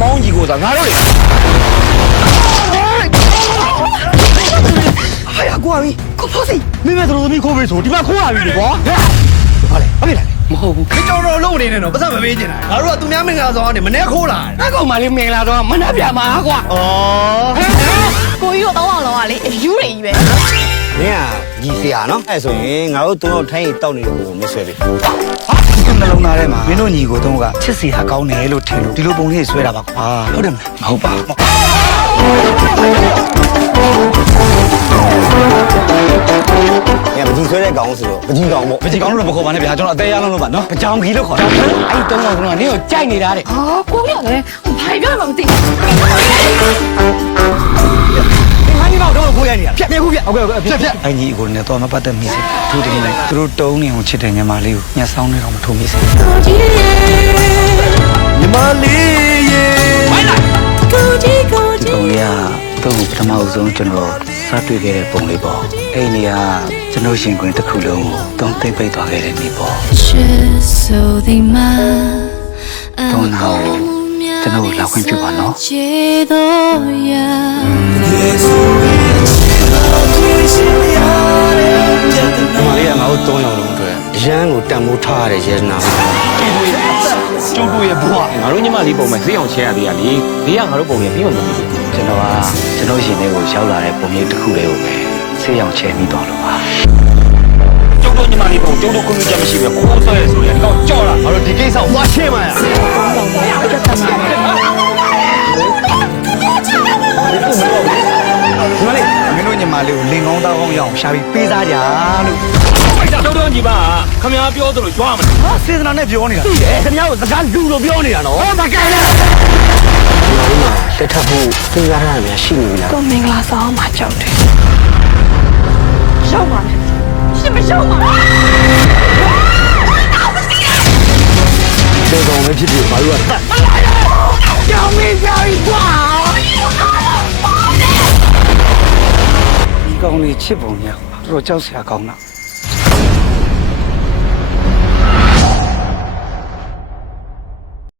မောင်းကြီးကိုသာငါတို့လေဟာရကွာမီကိုဖို့စီမင်းမတို့သမီးခိုးပေးဆိုဒီမှာခိုးရပြီလေကွာဟာလေဟုတ်ပြီလားမဟုတ်ဘူးခေတော်တော်လုံးနေနေတော့ပတ်စံမပေးချင်တာငါတို့ကသူများမင်္ဂလာဆောင်ကနေမနေ့ခိုးလာတယ်အဲ့ကောင်မလေးမင်္ဂလာဆောင်မနှက်ပြမှာကွာဩကိုကြီးတို့တော့လောကလေအယူတွေကြီးပဲမင်းကကြီးစရာနော်အဲ့ဆိုရင်ငါတို့သုံးတော့ထိုင်းရီတောက်နေတဲ့ကိုမဆွဲပြီဟာဒီနှလုံးသားထဲမှာမင်းတို့ညီကိုသုံးကချစ်စီဟာကောင်းတယ်လို့ထင်လို့ဒီလိုပုံလေးဆွဲတာပါကွာဟုတ်တယ်မလားမဟုတ်ပါဘူးပကြီးဆွဲတဲ့ကောင်ဆိုတော့ပကြီးကောင်ပေါ့ပကြီးကောင်လို့မခေါ်ပါနဲ့ဗျာကျွန်တော်အသေးရလုံးလို့ပါနော်ပကြောင်ကြီးလို့ခေါ်တာအဲ့တုံးကောင်ကနင်းကိုကြိုက်နေတာတဲ့ဟာကိုကြီးကလည်းဘာပြောမှမသိဘူးငါညီတော့ကိုရနေရဖြတ်ပြခုဖြတ်ဟုတ်ကဲ့ဖြတ်အဲ့ညီကိုလည်းတော့မပတ်သက်မိစေသူတင်နေသူတို့တုံးနေအောင်ချစ်တဲ့ညီမလေးကိုညှက်ဆောင်နေတော့မထိုးမိစေညီမလေးရေဝိုင်းလိုက်ကိုကြီးပုံရတော့ပထမအဆုံးကျွန်တော်စတွေ့ခဲ့တဲ့ပုံလေးပေါ့အဲ့နေကကျွန်တော်ရှင်ခွင်တစ်ခုလုံးကိုတုံးသိမ့်ပိတ်သွားခဲ့တဲ့နေ့ပေါ့တော့နောက်ကျွန်တော်လာခွင့်ပြုပါနော်မလေးကငါတို့3ယောက်လုံးအတွက်ရန်ကိုတန်မိုးထားရတဲ့ရဲနာကျုပ်တို့ရဲ့ဘွားငါတို့ညီမလေးပုံမဲ့ဈေးအောင်ချဲရသေးရလေဈေးကငါတို့ပုံရဲ့ပြီးမှမပြီးဘူးကျွန်တော်ရှင်တွေကိုရောက်လာတဲ့ပုံလေးတစ်ခုလေးကိုပဲဆေးရောင်ချဲမိသွားလို့ပါကျုပ်တို့ညီမလေးပုံကျုပ်တို့ခွင့်ပြုချက်မရှိဘူးကိုယ်ဆွဲရဆိုရင်ဒီကောင်ကြောက်လာငါတို့ဒီကိစ္စကိုသွားရှင်းပါရမလေးမင်းတို့ညီမလေးကိုလင်ကောင်းတောင်းအောင်ရအောင်ရှာပြီးပေးစားကြလို့ကျုပ်တို့ညီမခမပြောသလိုကြွားမလားဟာစေတနာနဲ့ပြောနေတာသိတယ်ခင်ဗျားကိုစကားလူလိုပြောနေတာနော်ဟောမကဲနဲ့တက်ထဖို့စဉ်းစားရမယ်ရှိနေပြီလားကိုမင်္ဂလာဆောင်မှာကြောက်တယ်ရောက်ပါနဲ့ရှင်မရောက်ပါဘူးကောင်လည်းဖြစ်ဖြစ်ဘာလို့ကကြောင်မင်းကြောင်ကွာဒီကောင်လေးချစ်ပုံရတော့ကြောက်စရာကောင်းတာ